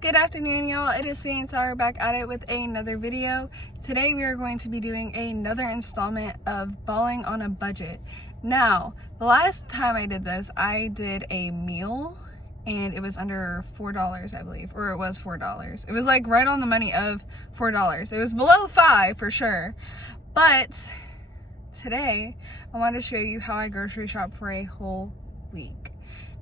Good afternoon, y'all. It is Sweet and Sour back at it with another video. Today we are going to be doing another installment of Balling on a Budget. Now, the last time I did this, I did a meal and it was under $4, I believe, or it was $4. It was like right on the money of $4. It was below $5 for sure. But today I wanted to show you how I grocery shop for a whole week.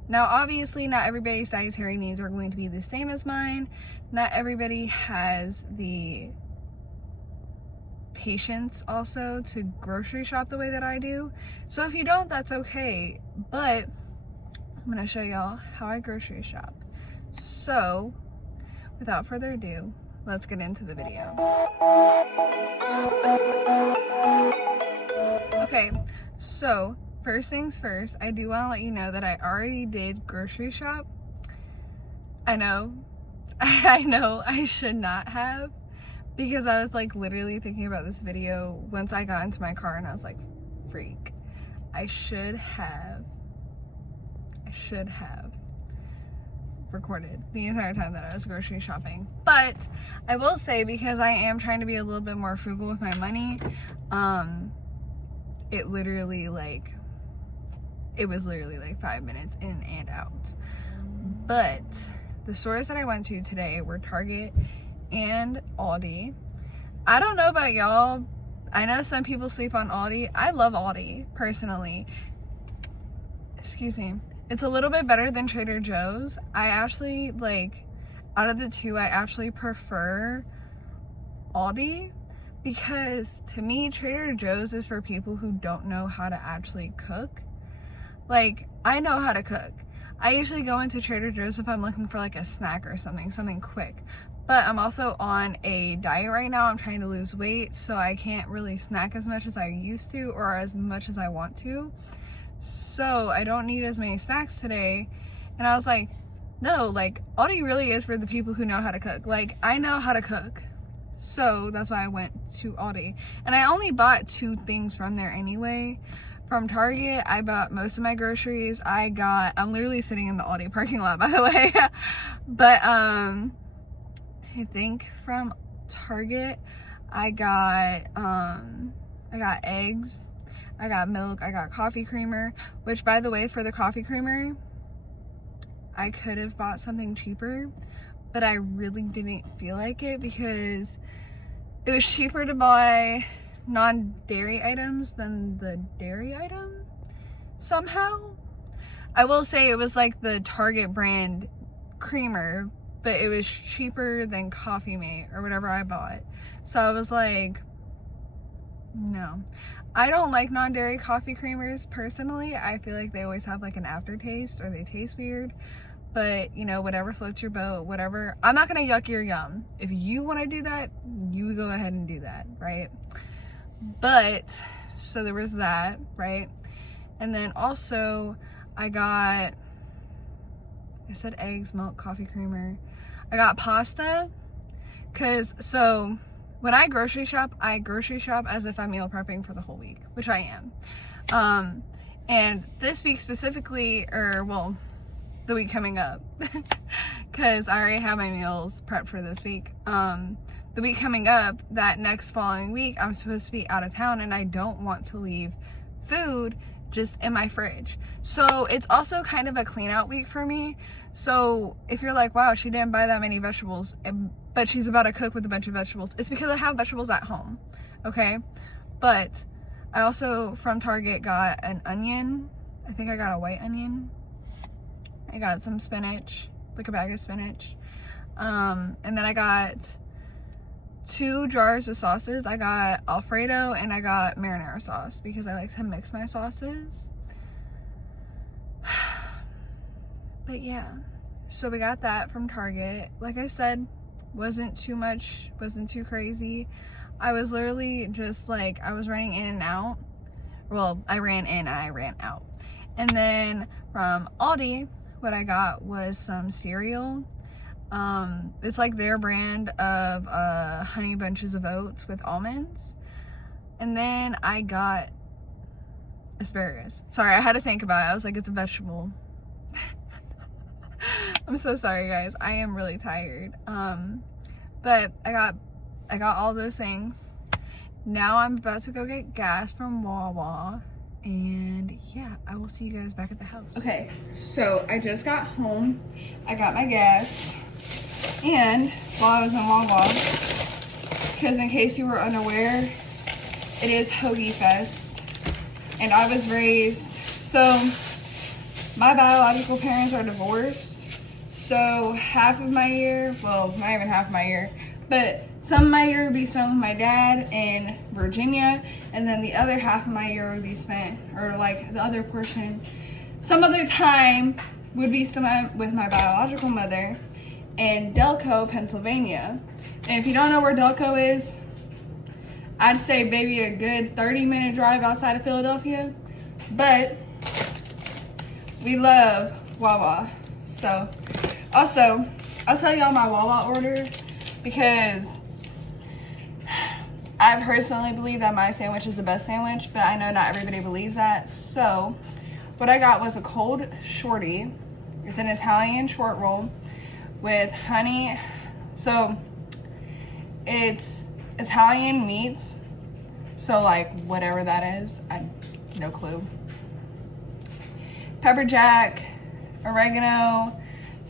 Now, obviously, not everybody's dietary needs are going to be the same as mine. Not everybody has the patience also to grocery shop the way that I do. So if you don't, that's okay. But I'm going to show y'all how I grocery shop. So, without further ado, let's get into the video. Okay, so first things first, I do want to let you know that I already did grocery shop. I know I should not have, because I was like literally thinking about this video once I got into my car and I was like, freak, I should have recorded the entire time that I was grocery shopping. But I will say, because I am trying to be a little bit more frugal with my money, it was literally like 5 minutes in and out. But the stores that I went to today were Target and Aldi. I don't know about y'all. I know some people sleep on Aldi. I love Aldi personally. Excuse me. It's a little bit better than Trader Joe's. I actually, out of the two, I actually prefer Aldi, because to me, Trader Joe's is for people who don't know how to actually cook. Like, I know how to cook. I usually go into Trader Joe's if I'm looking for like a snack or something quick. But I'm also on a diet right now. I'm trying to lose weight, so I can't really snack as much as I used to or as much as I want to. So I don't need as many snacks today. And I was like, no, Aldi really is for the people who know how to cook. Like, I know how to cook. So that's why I went to Aldi. And I only bought 2 things from there anyway. From Target, I bought most of my groceries. I'm literally sitting in the Aldi parking lot, by the way. But I think from Target, I got eggs, I got milk, I got coffee creamer, which, by the way, for the coffee creamer, I could have bought something cheaper, but I really didn't feel like it, because it was cheaper to buy non-dairy items than the dairy item somehow. I will say it was like the Target brand creamer, but it was cheaper than Coffee Mate or whatever I bought. So I was like, no. I don't like non-dairy coffee creamers personally. I feel like they always have like an aftertaste, or they taste weird. But, you know, whatever floats your boat, whatever. I'm not gonna yuck your yum. If you want to do that, you go ahead and do that, right? But, so there was that, right? And then also, I said eggs, milk, coffee creamer. I got pasta, so when I grocery shop as if I'm meal prepping for the whole week, which I am. And this week specifically, the week coming up, because I already have my meals prepped for this week. The week coming up, that next following week, I'm supposed to be out of town, and I don't want to leave food just in my fridge. So it's also kind of a clean out week for me. So if you're like, wow, she didn't buy that many vegetables, but she's about to cook with a bunch of vegetables, it's because I have vegetables at home, okay? But I also, from Target, got an onion. I think I got a white onion. I got some spinach, like a bag of spinach. And then I got 2 jars of sauces. I got Alfredo and I got marinara sauce, because I like to mix my sauces. But yeah, so we got that from Target. Like I said, wasn't too much, wasn't too crazy. I was literally just like, I was running in and out. Well, I ran in and I ran out. And then from Aldi, what I got was some cereal. It's like their brand of honey bunches of oats with almonds. And then I got asparagus. Sorry, I had to think about it. I was like, it's a vegetable. I'm so sorry, guys. I am really tired. But I got all those things. Now I'm about to go get gas from Wawa. And yeah, I will see you guys back at the house. Okay, so I just got home. I got my gas. And while I was in Wawa, because in case you were unaware, it is Hoagie Fest. And I was raised, so my biological parents are divorced. So half of my year, well, not even half of my year, but some of my year would be spent with my dad in Virginia, and then the other half of my year would be spent, or like the other portion, some other time would be spent with my biological mother in Delco, Pennsylvania. And if you don't know where Delco is, I'd say maybe a good 30-minute drive outside of Philadelphia, but we love Wawa. So also, I'll tell y'all my Wawa order because I personally believe that my sandwich is the best sandwich, but I know not everybody believes that. So what I got was a cold shorty. It's an Italian short roll with honey. So it's Italian meats. So like whatever that is, I no clue. Pepper jack, oregano,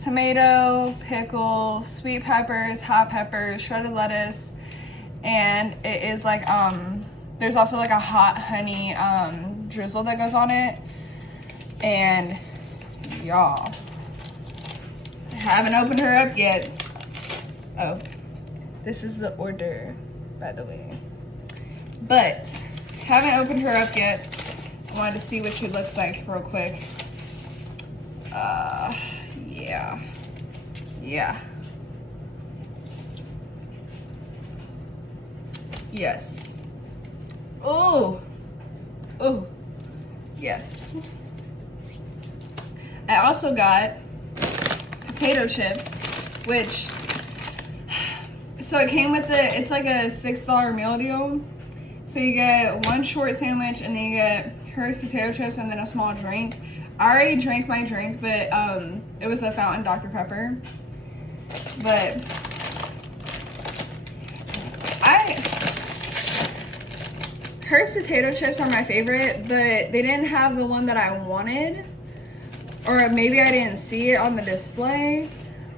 tomato, pickle, sweet peppers, hot peppers, shredded lettuce, and it is like there's also like a hot honey drizzle that goes on it. And y'all, I haven't opened her up yet. Oh, this is the order, by the way, but haven't opened her up yet. I wanted to see what she looks like real quick. Yeah. Yes. Oh, yes. I also got potato chips, which, so it came with it's like a $6 meal deal. So you get one short sandwich, and then you get Hers potato chips, and then a small drink. I already drank my drink, but it was a fountain Dr. Pepper. But Hers potato chips are my favorite, but they didn't have the one that I wanted, or maybe I didn't see it on the display.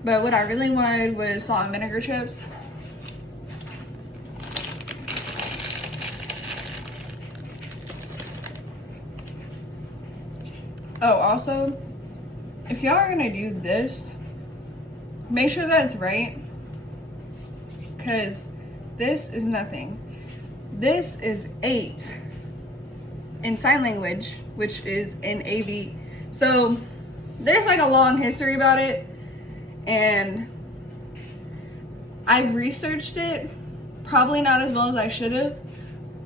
But what I really wanted was salt and vinegar chips. Oh, also, if y'all are gonna do this, make sure that it's right, because this is nothing. This is 8 in sign language, which is in AV. So there's like a long history about it, and I've researched it, probably not as well as I should have,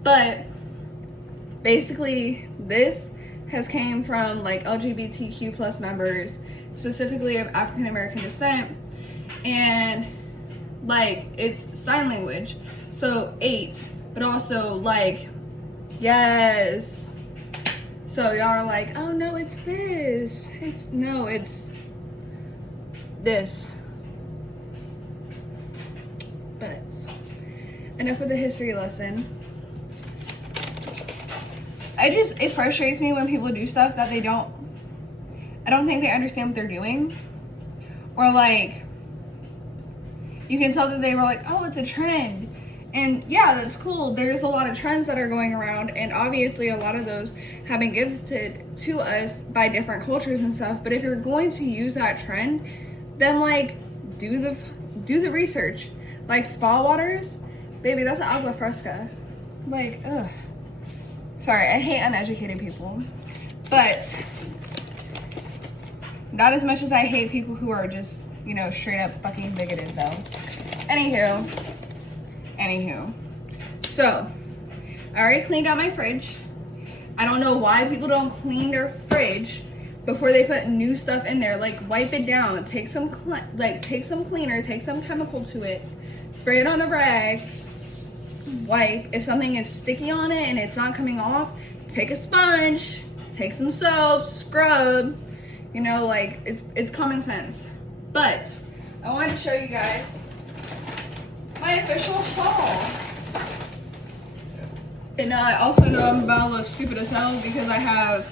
but basically this has came from like LGBTQ plus members, specifically of African American descent, and like it's sign language, so 8, but also like yes. So y'all are like, oh no, it's this. It's this. But enough with the history lesson. It frustrates me when people do stuff that I don't think they understand what they're doing. Or like, you can tell that they were like, oh, it's a trend. And yeah, that's cool. There's a lot of trends that are going around, and obviously a lot of those have been gifted to us by different cultures and stuff. But if you're going to use that trend, then like do the research. Like spa waters, baby, that's an agua fresca. Like, ugh. Sorry, I hate uneducated people, but not as much as I hate people who are just, you know, straight up fucking bigoted though. Anywho, so I already cleaned out my fridge. I don't know why people don't clean their fridge before they put new stuff in there. Like, wipe it down, take some cleaner, take some chemical to it, spray it on a rag, wipe. If something is sticky on it and it's not coming off, take a sponge, take some soap, scrub. You know, like, it's common sense. But I wanted to show you guys my official haul. And now I also know I'm about to look stupid as hell because I have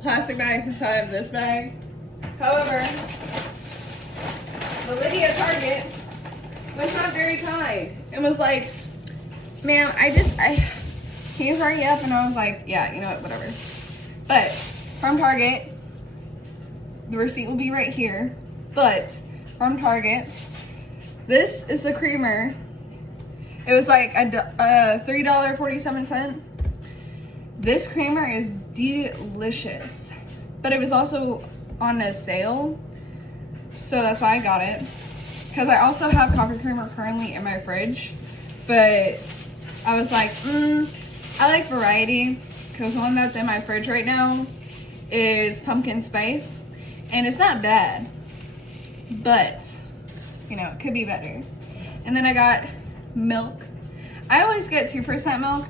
plastic bags inside of this bag. However, the lady at Target was not very kind. It was like, ma'am, can you hurry up? And I was like, yeah, you know what, whatever. But from Target, the receipt will be right here. But from Target, this is the creamer. It was like a $3.47. This creamer is delicious, but it was also on a sale, so that's why I got it. Because I also have coffee creamer currently in my fridge, but I was like, I like variety, because the one that's in my fridge right now is pumpkin spice, and it's not bad, but you know, it could be better. And then I got milk. I always get 2% milk.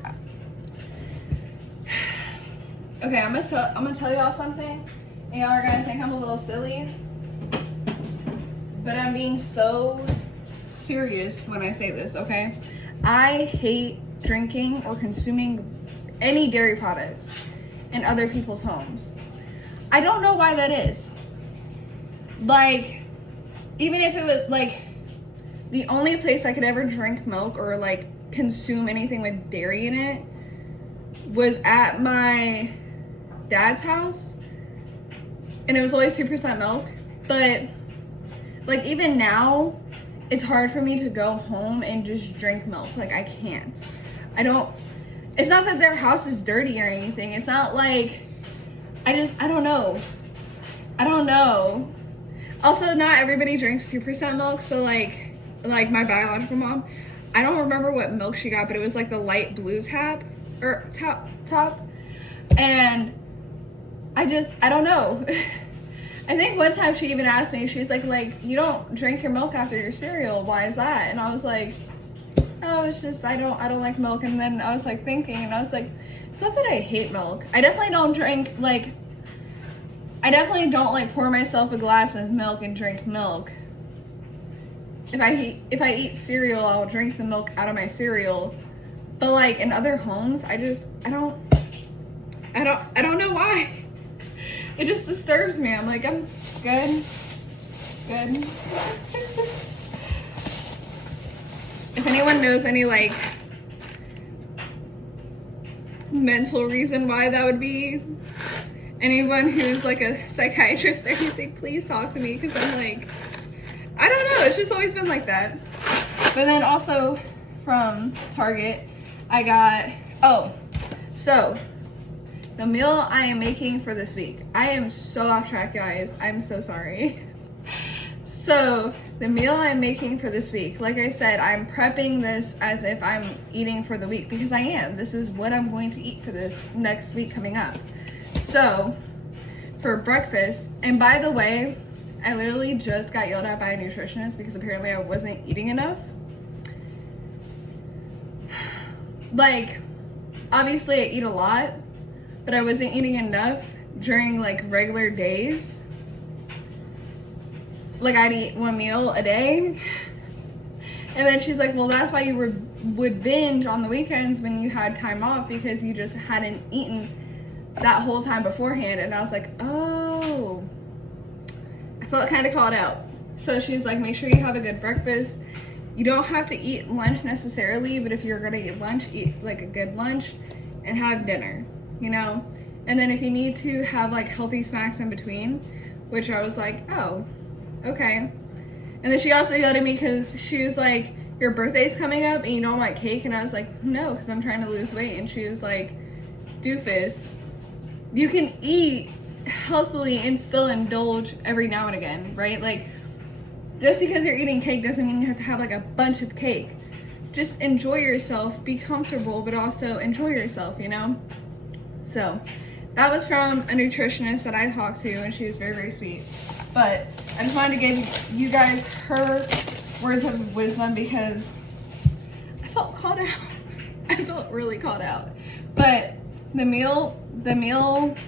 Okay, I'm gonna tell y'all something, and y'all are gonna think I'm a little silly, but I'm being so serious when I say this, okay? I hate drinking or consuming any dairy products in other people's homes. I don't know why that is. Like, even if it was like the only place I could ever drink milk or like consume anything with dairy in it was at my dad's house, and it was always 2% milk. But like, even now it's hard for me to go home and just drink milk. Like, I can't. It's not that their house is dirty or anything. It's not like, I don't know. Also, not everybody drinks 2% milk, so like my biological mom, I don't remember what milk she got, but it was like the light blue top, and I don't know. I think one time she even asked me, she's like, you don't drink your milk after your cereal, why is that? And I was like, oh, it's just, I don't like milk. And then I was like thinking, and I was like, it's not that I hate milk. I definitely don't pour myself a glass of milk and drink milk. If I eat cereal, I'll drink the milk out of my cereal. But like in other homes, I don't know why. It just disturbs me. I'm like, I'm good. If anyone knows any like mental reason why that would be, anyone who's like a psychiatrist or anything, please talk to me, because I'm like, I don't know, it's just always been like that. But then also from Target, I got, so the meal I am making for this week. I am so off track, guys. I'm so sorry. So the meal I'm making for this week, like I said, I'm prepping this as if I'm eating for the week, because I am. This is what I'm going to eat for this next week coming up. So for breakfast, and by the way, I literally just got yelled at by a nutritionist because apparently I wasn't eating enough. Like, obviously I eat a lot, but I wasn't eating enough during like regular days. Like, I'd eat one meal a day. And then she's like, well, that's why you would binge on the weekends when you had time off, because you just hadn't eaten that whole time beforehand. And I was like, oh, I felt kind of called out. So she's like, make sure you have a good breakfast. You don't have to eat lunch necessarily, but if you're gonna eat lunch, eat like a good lunch and have dinner, you know? And then if you need to, have like healthy snacks in between, which I was like, oh, okay. And then she also yelled at me because she was like, your birthday's coming up and you don't want cake? And I was like, no, because I'm trying to lose weight. And she was like, doofus, you can eat healthily and still indulge every now and again, right? Like, just because you're eating cake doesn't mean you have to have like a bunch of cake. Just enjoy yourself, be comfortable, but also enjoy yourself, you know? So that was from a nutritionist that I talked to, and she was very, very sweet. But I just wanted to give you guys her words of wisdom because I felt called out. I felt really called out. But the meal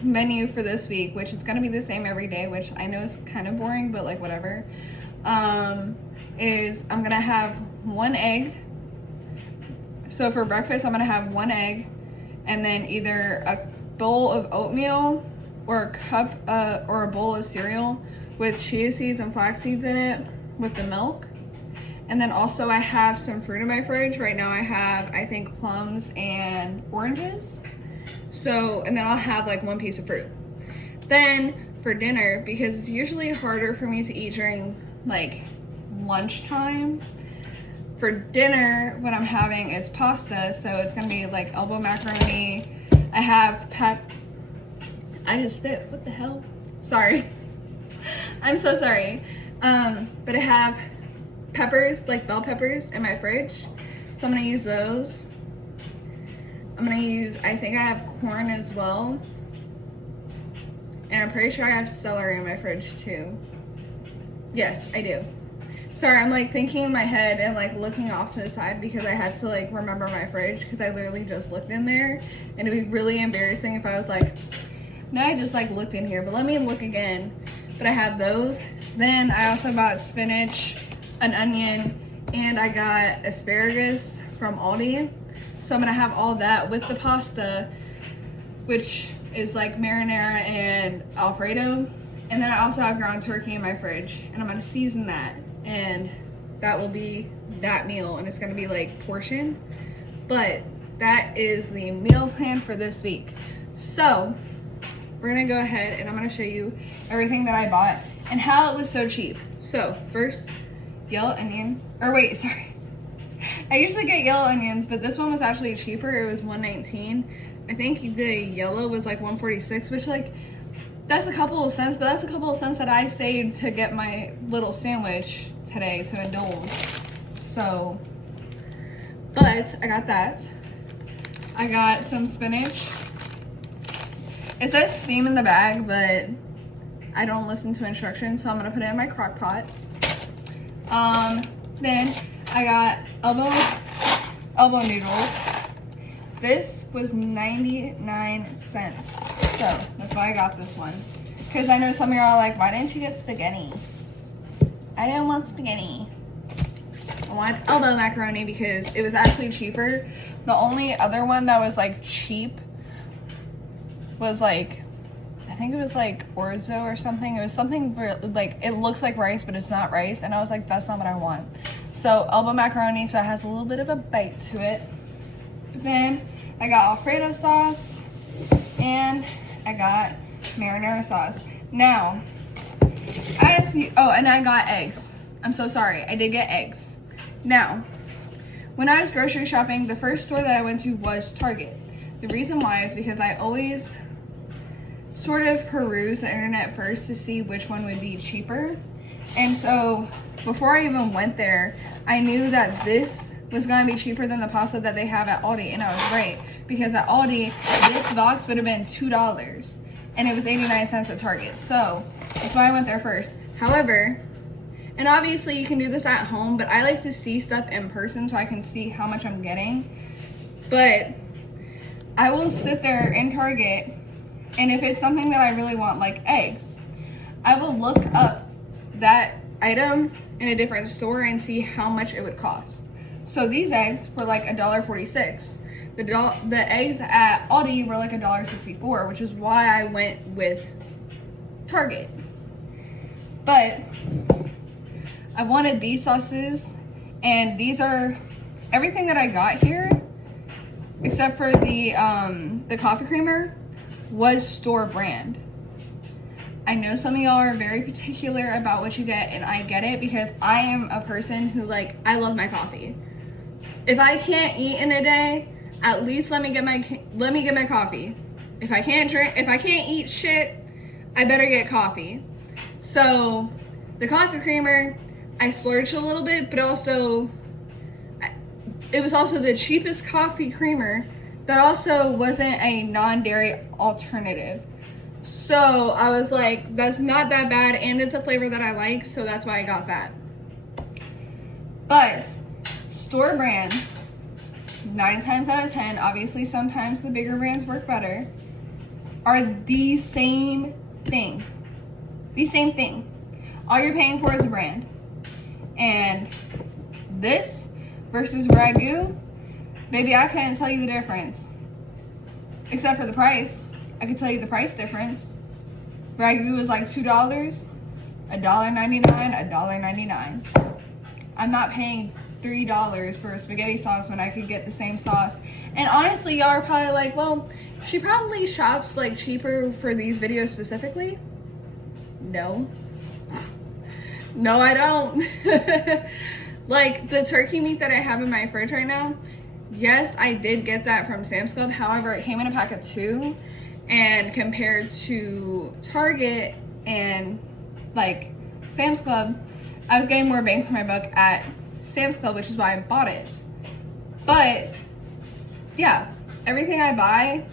menu for this week, which is gonna be the same every day, which I know is kind of boring, but like whatever, is I'm gonna have 1 egg. So for breakfast, I'm gonna have 1 egg, and then either a bowl of oatmeal or a cup or a bowl of cereal with chia seeds and flax seeds in it with the milk. And then also I have some fruit in my fridge. Right now I have, I think, plums and oranges. So, and then I'll have like 1 piece of fruit. Then for dinner, because it's usually harder for me to eat during like lunchtime, for dinner what I'm having is pasta. So it's gonna be like elbow macaroni. I have I just spit, what the hell? Sorry. I'm so sorry. But I have peppers, like bell peppers in my fridge. So I'm gonna use those. I'm gonna use, I think I have corn as well. And I'm pretty sure I have celery in my fridge too. Yes, I do. Sorry, I'm like thinking in my head and like looking off to the side because I have to like remember my fridge because I literally just looked in there, and it'd be really embarrassing if I was like, no, I just like looked in here, but let me look again. But I have those. Then I also bought spinach, an onion, and I got asparagus from Aldi. So I'm gonna have all that with the pasta, which is like marinara and Alfredo. And then I also have ground turkey in my fridge, and I'm gonna season that, and that will be that meal, and it's gonna be like portion. But that is the meal plan for this week. So we're gonna go ahead and I'm gonna show you everything that I bought and how it was so cheap. So first, yellow onion, or wait, sorry. I usually get yellow onions, but this one was actually cheaper. It was $1.19. I think the yellow was like $1.46, which like, that's a couple of cents, but that's a couple of cents that I saved to get my little sandwich today to indulge. So, but I got that. I got some spinach. It says steam in the bag, but I don't listen to instructions, so I'm gonna put it in my crock pot. Then I got elbow noodles. This was 99 cents, so that's why I got this one. Because I know some of y'all are like, why didn't you get spaghetti? I didn't want spaghetti. I wanted elbow macaroni because it was actually cheaper. The only other one that was like cheap was like, I think it was like orzo or something. It was something where, like, it looks like rice, but it's not rice. And I was like, that's not what I want. So elbow macaroni, so it has a little bit of a bite to it. Then I got Alfredo sauce and I got marinara sauce. Now, and I got eggs. I'm so sorry, I did get eggs. Now, when I was grocery shopping, the first store that I went to was Target. The reason why is because I always sort of peruse the internet first to see which one would be cheaper. And so before I even went there, I knew that this was gonna be cheaper than the pasta that they have at Aldi, and I was right, because at Aldi, this box would have been $2, and it was 89 cents at Target. So that's why I went there first. However, and obviously you can do this at home, but I like to see stuff in person so I can see how much I'm getting. But I will sit there in Target, and if it's something that I really want, like eggs, I will look up that item in a different store and see how much it would cost. So these eggs were like $1.46. The eggs at Aldi were like $1.64, which is why I went with Target. But I wanted these sauces, and these are everything that I got here, except for the coffee creamer, was store brand. I know some of y'all are very particular about what you get, and I get it because I am a person who, like, I love my coffee. If I can't eat in a day, at least let me get my coffee. If I can't eat shit, I better get coffee. So the coffee creamer, I splurged a little bit, but also it was also the cheapest coffee creamer that also wasn't a non-dairy alternative. So I was like, that's not that bad, and it's a flavor that I like, so that's why I got that. But store brands, 9 times out of 10, obviously sometimes the bigger brands work better, are the same thing. The same thing. All you're paying for is a brand. And this versus Ragu, baby, I couldn't tell you the difference. Except for the price. I could tell you the price difference. Ragu was like $2, $1.99, $1.99. I'm not paying $3 for a spaghetti sauce when I could get the same sauce. And honestly, y'all are probably like, well, she probably shops like cheaper for these videos specifically. No. No, I don't. Like the turkey meat that I have in my fridge right now, yes, I did get that from Sam's Club. However, it came in a pack of 2, and compared to Target and like Sam's Club, I was getting more bang for my buck at Sam's Club, which is why I bought it. But yeah, everything I buy,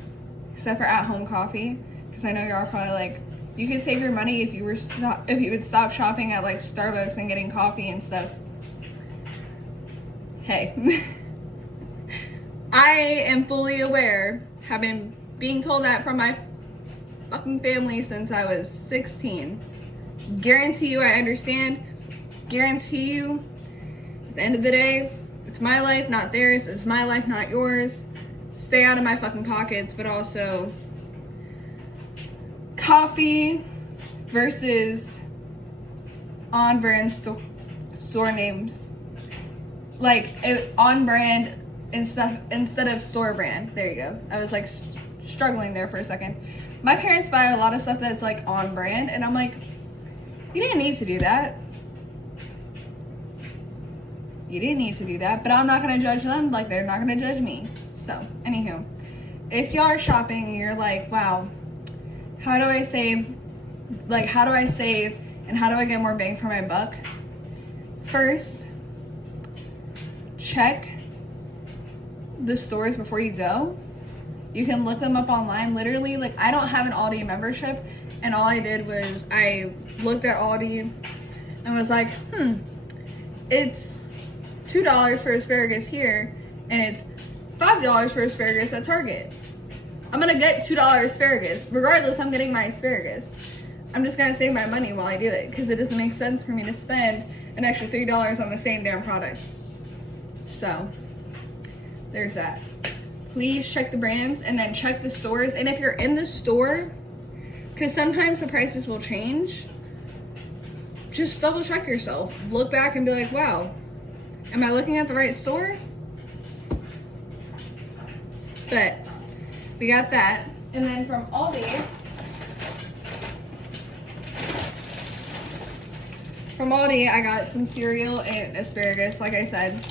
except for at-home coffee, because I know y'all are probably like, you could save your money if you would stop shopping at like Starbucks and getting coffee and stuff. Hey, I am fully aware, have been being told that from my fucking family since I was 16. Guarantee you I understand. Guarantee you, at the end of the day, it's my life, not theirs. It's my life, not yours. Stay out of my fucking pockets, but also coffee versus on-brand store names. Like on brand instead of store brand. There you go. I was like struggling there for a second. My parents buy a lot of stuff that's like on brand, and I'm like, you didn't need to do that. You didn't need to do that, but I'm not gonna judge them like they're not gonna judge me. So, anywho, if y'all are shopping and you're like, wow, how do I save? Like, how do I save and how do I get more bang for my buck? First, check the stores before you go. You can look them up online. Literally, like, I don't have an Aldi membership, and all I did was I looked at Aldi and was like, it's $2 for asparagus here, and it's $5 for asparagus at Target. I'm gonna get $2 asparagus. Regardless, I'm getting my asparagus. I'm just gonna save my money while I do it, because it doesn't make sense for me to spend an extra $3 on the same damn product. So, there's that. Please check the brands and then check the stores. And if you're in the store, because sometimes the prices will change, just double check yourself. Look back and be like, wow, am I looking at the right store? But we got that. And then from Aldi, I got some cereal and asparagus, like I said.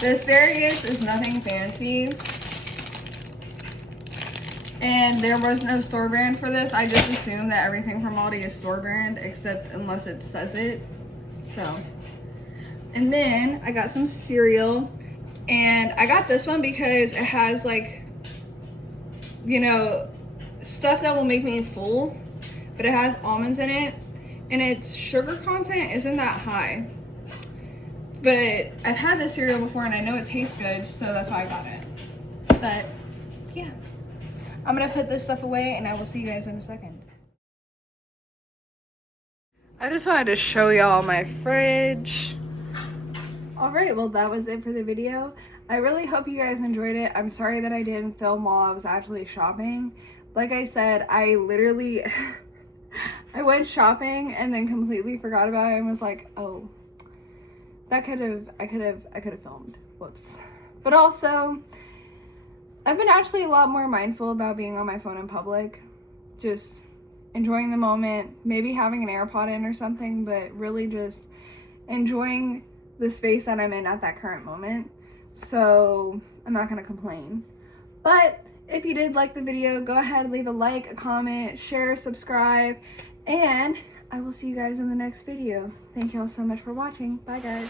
The asparagus is nothing fancy. And there was no store brand for this. I just assume that everything from Aldi is store brand, except unless it says it. So, and then I got some cereal, and I got this one because it has like, you know, stuff that will make me full, but it has almonds in it, and its sugar content isn't that high. But I've had this cereal before and I know it tastes good, so that's why I got it. But yeah, I'm gonna put this stuff away and I will see you guys in a second. I just wanted to show y'all my fridge. Alright, well that was it for the video. I really hope you guys enjoyed it. I'm sorry that I didn't film while I was actually shopping. Like I said, I literally I went shopping and then completely forgot about it and was like, oh, I could have filmed. Whoops. But also, I've been actually a lot more mindful about being on my phone in public. Just enjoying the moment, maybe having an AirPod in or something, but really just enjoying the space that I'm in at that current moment. So I'm not gonna complain. But if you did like the video, go ahead, leave a like, a comment, share, subscribe, and I will see you guys in the next video. Thank you all so much for watching. Bye, guys.